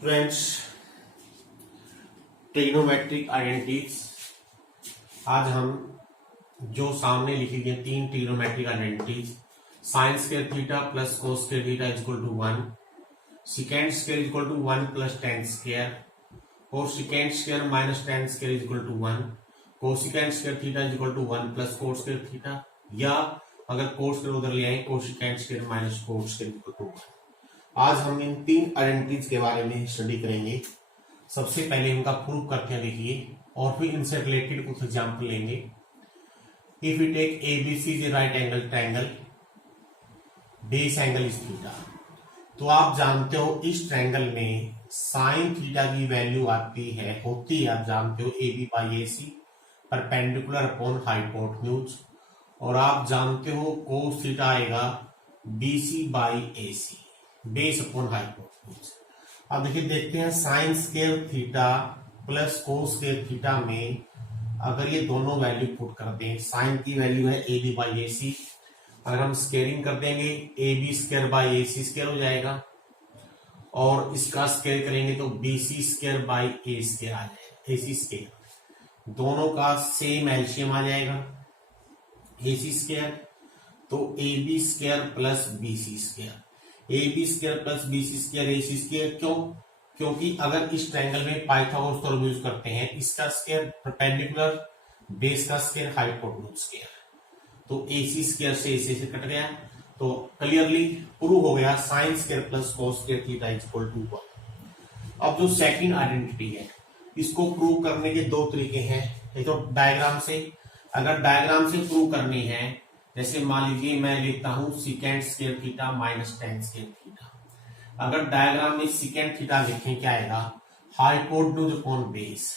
Students, trigonometric identities. आज हम जो सामने लिखी गई तीन trigonometric identities, sine square theta plus cos square theta equal to 1, secant square equal to 1 plus tan square और secant square minus tan square equal to 1, cosecant square theta equal to 1 plus cot square theta, या अगर cot square उधर ले आए cosecant square minus cot square equal to 1। आज हम इन तीन identities के बारे में स्टडी करेंगे। सबसे पहले इनका प्रूफ करके देखिए और फिर इनसे रिलेटेड कुछ एग्जाम्पल लेंगे। If you take ABC is right angle triangle, base angle is theta, तो आप जानते हो इस ट्रायंगल में साइन थीटा की वैल्यू होती है आप जानते हो A B by A C perpendicular upon hypotenuse, और आप जानते हो कोस थीटा आएगा B C by A C base upon hypotenuse. अब देखिए देखते हैं sine square theta plus cos square theta में अगर ये दोनों वैल्यू पुट कर दें, साइन की वैल्यू है ए बी बाई ए सी, अगर हम स्क्वायरिंग कर देंगे A B square by A C square हो जाएगा और इसका स्क्वायर करेंगे तो B C square by A square आ जाएगा। ए सी स्क्वायर दोनों का सेम एलसीएम आ जाएगा ए सी स्क्वायर, तो A B square plus B C square, A B square plus B C square A C square. क्यों? क्योंकि अगर इस ट्रायंगल में पाइथागोरस थ्योरम यूज करते हैं, इसका स्क्वायर परपेंडिकुलर, बेस का स्क्वायर हाइपोटेन्यूज स्क्वायर, तो ए सी स्क्वायर से ए से कट गया, तो क्लियरली प्रूव हो गया sine square plus cos square theta equal to 1। अब जो सेकंड आइडेंटिटी है इसको प्रूव करने के दो तरीके हैं। एक तो डायग्राम से, अगर डायग्राम से प्रूव करनी है, जैसे मान लीजिए मैं लिखता हूं secant square theta minus tan square theta, अगर डायग्राम में सिकेंड थीटा लिखें क्या आएगा, hypotenuse upon base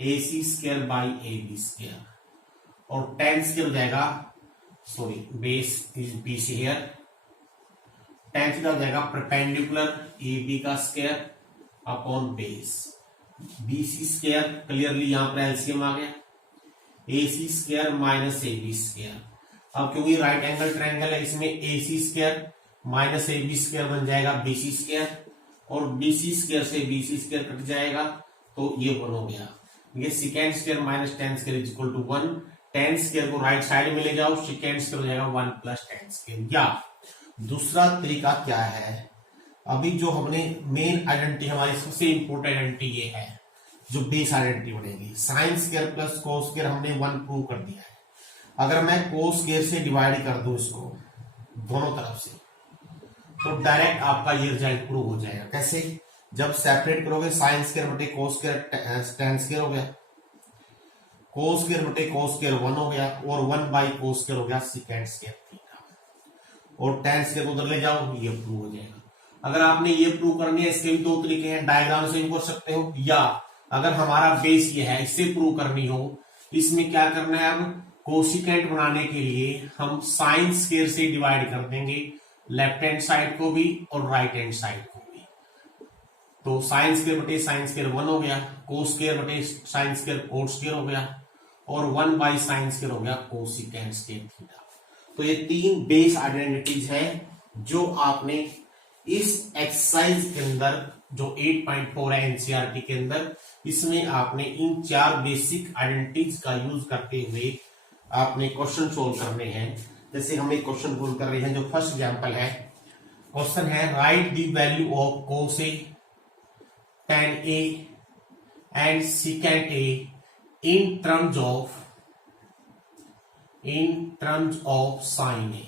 A C square by A B square, और टेन स्क्वायर हो जाएगा, sorry base is B C here, tan theta हो जाएगा परपेंडिकुलर ए बी का square upon base B C square, clearly यहां पर एलसीएम आ गया, A C square minus A B square. अब क्योंकि राइट एंगल ट्रायंगल है इसमें A C square minus A B square बन जाएगा बी सी स्क्वायर, और बी सी स्क्वायर से बी सी स्क्वायर कट जाएगा तो ये 1 हो गया। ये secant square minus tan square is equal to 1, tan square को राइट साइड में ले जाओ, सेकेंड स्क्वायर हो जाएगा 1 प्लस टेन स्क्वायर। या दूसरा तरीका क्या है, अभी जो हमने मेन आइडेंटिटी हमारी सबसे इंपोर्टेंट आइडेंटिटी ये है जो बेस आइडेंटिटी बनेगी, sign square plus cos square हमने 1 प्रूव कर दिया है। अगर मैं कोस स्क्वायर से डिवाइड कर दूं इसको दोनों तरफ से, तो डायरेक्ट आपका ये रिजल्ट प्रूव हो जाएगा। कैसे? जब सेपरेट करोगे साइन स्क्वायर बटे कोस स्क्वायर टेन स्क्वायर हो गया, कोस स्क्वायर बटे कोस स्क्वायर 1 हो गया, और 1 बाई कोस स्क्वायर हो गया सेकेंड स्क्वायर थीटा, और टेन स्क्वायर को उधर ले जाओ, ये प्रूव हो जाएगा। अगर आपने ये प्रूव करनी है, इसके भी दो तरीके हैं, डायग्राम से भी कर सकते हो, या अगर हमारा बेस ये है इससे प्रूव करनी हो, इसमें क्या करना है, अब कोसिकेंट बनाने के लिए हम साइन स्क्वायर से डिवाइड कर देंगे लेफ्ट हैंड साइड को भी और राइट हैंड साइड को भी, तो साइन स्क्वायर बटे साइन स्क्वायर 1 हो गया, कोस स्क्वायर बटे साइन स्क्वायर कोट स्क्वायर हो गया, और 1 बाई साइन स्क्वायर हो गया कोसिकेंट स्क्वायर थीटा। तो ये तीन बेस आइडेंटिटीज है जो आपने इस एक्सरसाइज के अंदर जो 8.4 है एनसीईआरटी के अंदर, इसमें आपने इन चार बेसिक आइडेंटिटीज का यूज करते हुए आपने क्वेश्चन सोल्व करने हैं। जैसे हम एक क्वेश्चन सोल्व कर रहे हैं, जो फर्स्ट एग्जांपल है, क्वेश्चन है write the value of cos A, tan A and secant A in terms of sine A.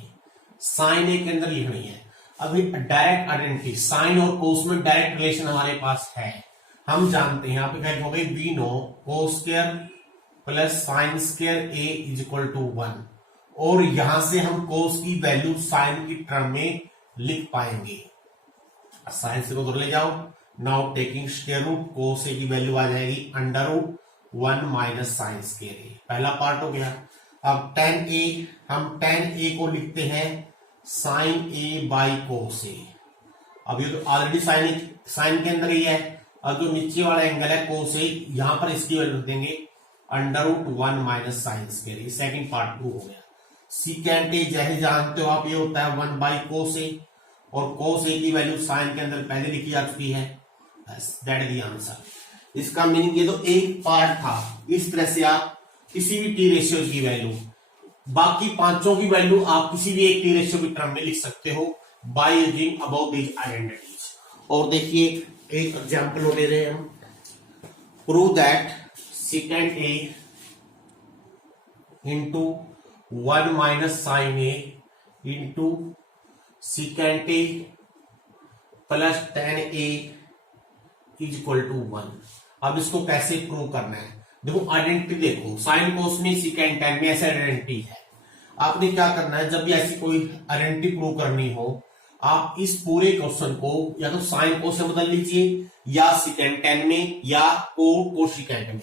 Sine A के अंदर लिखनी है। अभी डायरेक्ट आइडेंटिटी साइन और कोस में डायरेक्ट रिलेशन हमारे पास है, हम जानते हैं। यहाँ पे क्या लिखोगे, we know cos square plus sine square A is equal to 1, और यहां से हम कोस की वैल्यू साइन की टर्म में लिख पाएंगे। साइन से को उधर ले जाओ, now taking square root, cos A की वैल्यू आ जाएगी under root 1 minus sine square A, पहला पार्ट हो गया। अब tan ए, हम tan ए को लिखते हैं साइन ए बाई कोस ए। अब ये तो ऑलरेडी साइन के अंदर ही है, और जो नीचे वाला एंगल है कोस ए, यहां पर इसकी वैल्यू रख देंगे under root 1 minus sine square, ये सेकंड पार्ट प्रूव हो गया। सीकेंट ए जैसे जानते हो आप, ये होता है 1 बाई कोस ए, और कोस ए की वैल्यू साइन के अंदर पहले लिखी जा चुकी है, बस दैट इज द आंसर। इसका मीनिंग ये तो एक पार्ट था। इस तरह से आप किसी भी टी रेशियो की वैल्यू, बाकी पांचों की वैल्यू आप किसी भी एक टी रेशियो की टर्म में लिख सकते हो by using about these identities. और देखिए एक एग्जांपल ले रहे हैं हम, prove that secant a into 1 minus sin a into secant a plus tan a is equal to 1। अब इसको कैसे प्रूव करना है? देखो आइडेंटिटी देखो, साइन कोस में secant tan में ऐसा आइडेंटिटी है। आपने क्या करना है, जब भी ऐसी कोई आइडेंटिटी प्रूव करनी हो, आप इस पूरे क्वेश्चन को या तो साइन कोस से बदल लीजिए या secant tan में या कोशिकेंट में,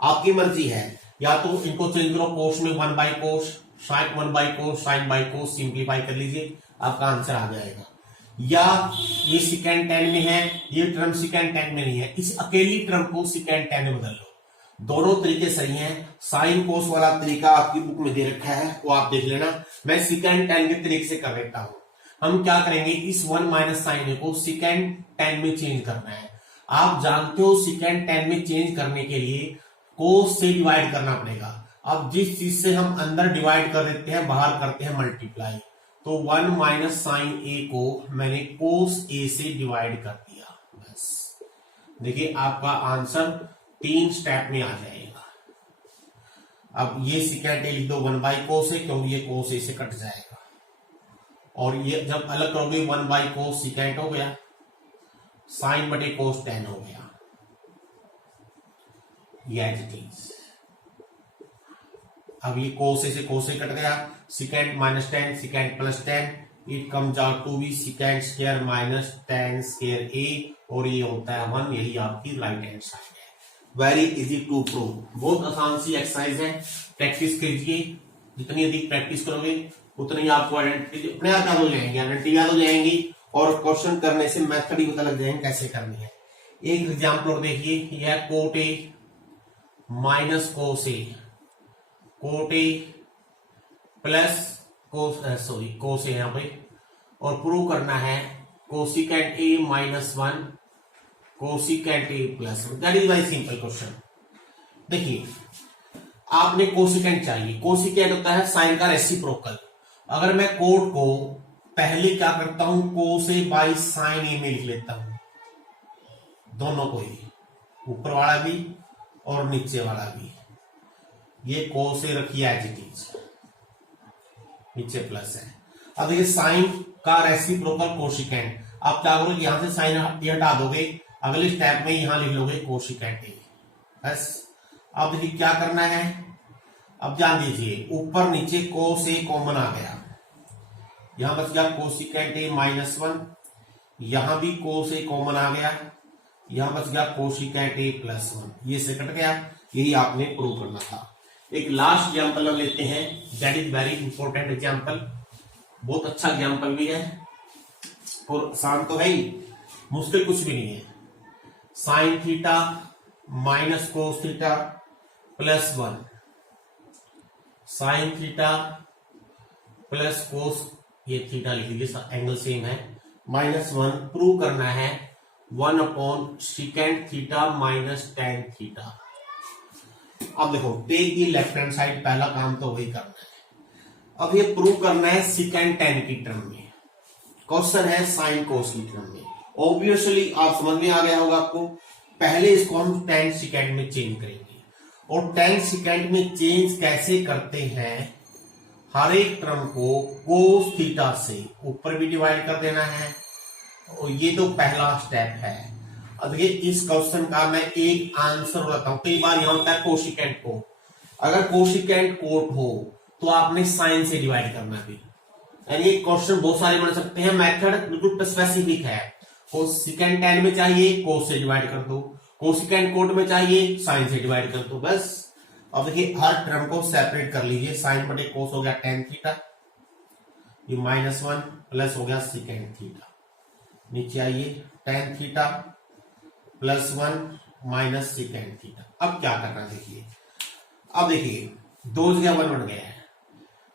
आपकी मर्जी है। या तो इनको चेंज करो, कोस में 1 by cos, sine 1 by cos, sine by cos, simplify कर लीजिए, आपका आंसर आ जाएगा। या ये secant tan में है, ये टर्म secant tan में नहीं है, इस अकेली टर्म को secant tan में बदल लो। दोनों तरीके सही हैं। साइन कोस वाला तरीका आपकी बुक में दे रखा है, वो आप देख लेना। मैं secant tan के तरीके से कर देता हूं। हम क्या करेंगे, इस 1 माइनस साइन को secant tan में चेंज करना है। आप जानते हो secant tan में चेंज करने के लिए कोस से डिवाइड करना पड़ेगा। अब जिस चीज से हम अंदर डिवाइड कर देते हैं, बाहर करते हैं मल्टीप्लाई, तो 1 माइनस साइन ए को मैंने कोस ए से डिवाइड कर दिया। बस देखिए आपका आंसर 3 स्टेप में आ जाएगा। अब ये secant a लिख दो 1 बाई कोस है, क्योंकि ये कोस ए से कट जाएगा। और ये जब अलग करोगे 1 बाई कोस secant हो गया, साइन बटे कोस tan हो गया। अब ये कोस से कोस कट गया, secant minus tan, secant plus tan, it comes out to be secant square minus tan square a, और ये होता है 1। यही आपकी राइट हैंड साइड है। वेरी इजी टू प्रूव, बहुत आसान सी एक्सरसाइज है, प्रैक्टिस कीजिए। जितनी अधिक प्रैक्टिस करोगे उतनी आपको आइडेंटिटी अपने आप याद हो जाएंगी, आइडेंटिटी याद हो जाएंगी, और क्वेश्चन करने से मेथड ही पता लग जाएंगे कैसे करनी है। एक एग्जाम्पल और देखिए, यह cot A minus cos A, cot A plus cos A यहां पे, और प्रूव करना है cosecant A minus 1 cosecant A plus 1। That is very simple question. देखिए आपने कोसिकेंट चाहिए, कोसिकेंट होता है साइन का रेसिप्रोकल। अगर मैं कोट को पहले क्या करता हूं, कोस ए बाई साइन ए में लिख लेता हूं, दोनों को ही, ऊपर वाला भी और नीचे वाला भी। ये कोस ए रखिए एज इट इज, नीचे प्लस है। अब देखिए साइन का रेसिप्रोकल कोसिकेंट, आप क्या करोगे, यहां से साइन हटा दोगे, अगले स्टेप में यहां लिख लोगे कोसिकेंट ए। बस अब देखिए क्या करना है, अब ध्यान दीजिए ऊपर नीचे कोस ए कॉमन आ गया, यहां बच गया कोसिकेंट ए माइनस 1, यहां भी कोस ए कॉमन आ गया, यहां बच गया कोसिकेंट ए प्लस 1, ये से कट गया। यही आपने प्रूव करना था। एक लास्ट एग्जांपल हम लेते हैं, that is very important example, बहुत अच्छा एग्जांपल भी है और आसान तो है ही, मुश्किल कुछ भी नहीं है। Sine theta minus cos theta plus 1, sine theta plus cos, ये थीटा लिख लीजिए, एंगल सेम है, माइनस 1। प्रूव करना है 1 upon secant theta minus tan theta. अब देखो take the left hand side, पहला काम तो वही करना है। अब ये प्रूव करना है secant tan की टर्म में, क्वेश्चन है साइन कोस की टर्म में। ऑब्वियसली आप समझ में आ गया होगा आपको। पहले इसको हम tan secant में चेंज करेंगे, और tan secant में चेंज कैसे करते हैं, हर एक टर्म को कोस थीटा से ऊपर भी डिवाइड कर देना है, और ये तो पहला स्टेप है। अब देखिए इस क्वेश्चन का मैं एक आंसर बताता हूं। कई बार यहां होता है कोसिकेंट कोट, अगर कोसिकेंट कोट हो तो आपने साइन से डिवाइड करना भी, यानी क्वेश्चन बहुत सारे बन सकते हैं। मेथड बिल्कुल स्पेसिफिक है, कोसिकेंट tan में चाहिए कोस से डिवाइड कर दो, कोसिकेंट कोट में चाहिए साइन से डिवाइड कर दो, बस। अब देखिए हर टर्म को सेपरेट कर लीजिए, साइन बटे कोस हो गया tan थीटा, ये माइनस 1 प्लस हो गया secant थीटा, नीचे आइए tan theta plus 1 minus secant theta. अब क्या करना देखिए, अब देखिए 2 जगह 1 बन गया है।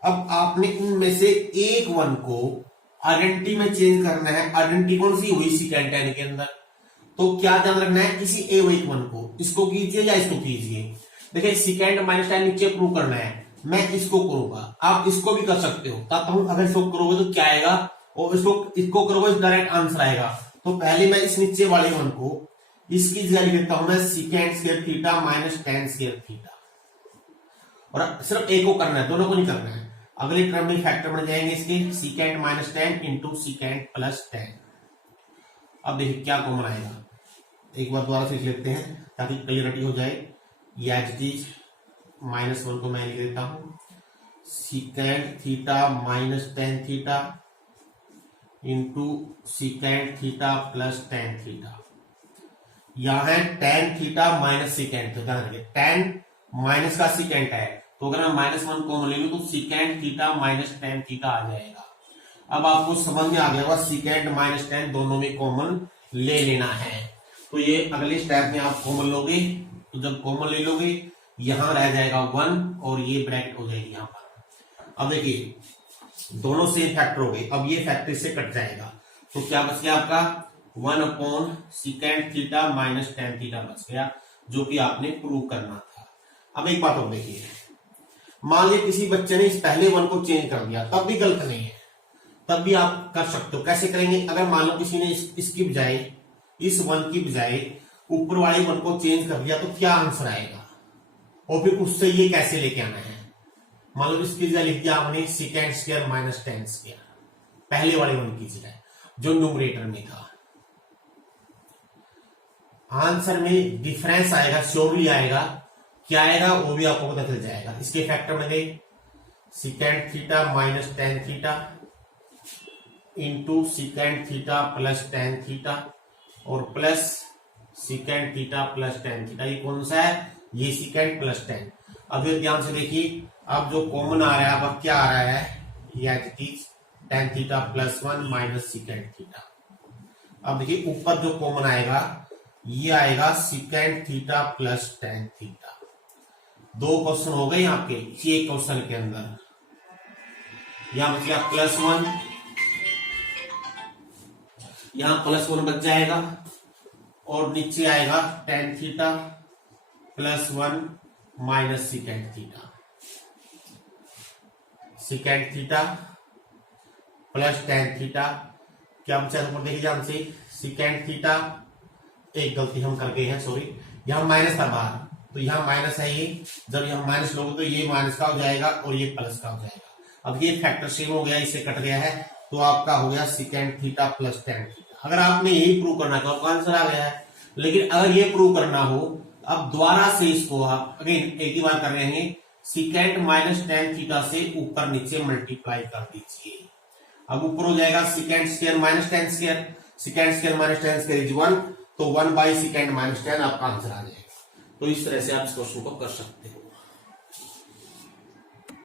अब आपने इनमें से एक 1 को आइडेंटिटी में चेंज करना है। आइडेंटिटी कौन सी हुई secant tan के अंदर, तो क्या ध्यान रखना है, किसी एक वन को, इसको कीजिए या इसको कीजिए। देखिए सिकेंड माइनस टेन नीचे प्रूव करना है, मैं इसको करूंगा, आप इसको भी कर सकते हो। तब अगर इसको करोगे तो क्या आएगा, और इसको करोगे डायरेक्ट आंसर आएगा। तो पहले मैं इस नीचे वाले वन को इसकी जगह लिख देता हूं मैं secant square theta minus tan square theta, और सिर्फ एक को करना है, दोनों को नहीं करना है। अगले टर्म में फैक्टर बन जाएंगे इसके, secant minus tan into secant plus tan. अब देखिए क्या कॉमन आएगा, एक बार दोबारा से लिख लेते हैं ताकि क्लियरिटी हो जाए। ये एच डी माइनस वन को मैं लिख देता हूं, second theta minus tan theta into secant theta plus tan theta. यहां है tan theta minus secant theta, ten minus का सिकेंड है, तो अगर मैं माइनस वन कॉमन ले लूं तो secant theta minus tan theta आ जाएगा। अब आपको समझ में आ गया होगा सिकेंड माइनस टेन दोनों में कॉमन ले लेना है। तो ये अगले स्टेप में आप कॉमन लोगे, तो जब कॉमन ले लोगे यहां रह जाएगा वन और ये ब्रैकेट हो जाएगी यहां पर। अब देखिए दोनों सेम फैक्टर हो गए, अब ये फैक्टर से कट जाएगा, तो क्या बच गया आपका one upon second theta minus tan theta बच गया, जो कि आपने प्रूव करना था। अब एक बात और देखिए, मान लीजिए किसी बच्चे ने इस पहले वन को चेंज कर दिया, तब भी गलत नहीं है, तब भी आप कर सकते हो। कैसे करेंगे, अगर मान लो किसी ने इसकी बजाय, इस वन की बजाय ऊपर वाले वन को चेंज कर दिया, तो क्या आंसर आएगा, और फिर उससे ये कैसे लेके आना है। मान लो इसकी जगह लिख दिया आपने secant square minus tan square, पहले वाले वन की जगह जो न्यूमरेटर में था। आंसर में डिफरेंस आएगा, श्योरली आएगा, क्या आएगा वो भी आपको पता चल जाएगा। इसके फैक्टर में गए secant theta minus tan theta into secant theta plus tan theta और plus secant theta plus tan theta. ये कौन सा है, ये सिकेंड प्लस टेन। अब ये ध्यान से देखिए, अब जो कॉमन आ रहा है, अब क्या आ रहा है, ये tan theta plus one minus secant theta. अब देखिए ऊपर जो कॉमन आएगा ये आएगा second theta plus tan theta. दो क्वेश्चन हो गए आपके एक क्वेश्चन के अंदर, यहां बच गया प्लस वन, यहां प्लस वन बच जाएगा, और नीचे आएगा tan theta plus one minus secant theta, second theta plus tan theta. क्या बचा ऊपर देखिए ध्यान से, सिकेंड थीटा, एक गलती हम कर गए हैं, सॉरी, यहां माइनस था बाहर, तो यहां माइनस है, ये जब यहां माइनस लोगे तो ये माइनस का हो जाएगा और ये प्लस का हो जाएगा। अब ये फैक्टर सेम हो गया, इससे कट गया है, तो आपका हो गया second theta plus tan theta. अगर आपने यही प्रूव करना तो आपका आंसर आ गया है। लेकिन अगर ये प्रूव करना हो, अब दोबारा से इसको आप अगेन एक ही बार कर रहे हैं, सिकेंड माइनस टेन थीटा से ऊपर नीचे मल्टीप्लाई कर दीजिए। अब ऊपर हो जाएगा secant square minus tan square, secant square minus tan square is one, तो one by secant minus tan आपका आंसर आ जाएगा। तो इस तरह से आप इस क्वेश्चन को कर सकते हो।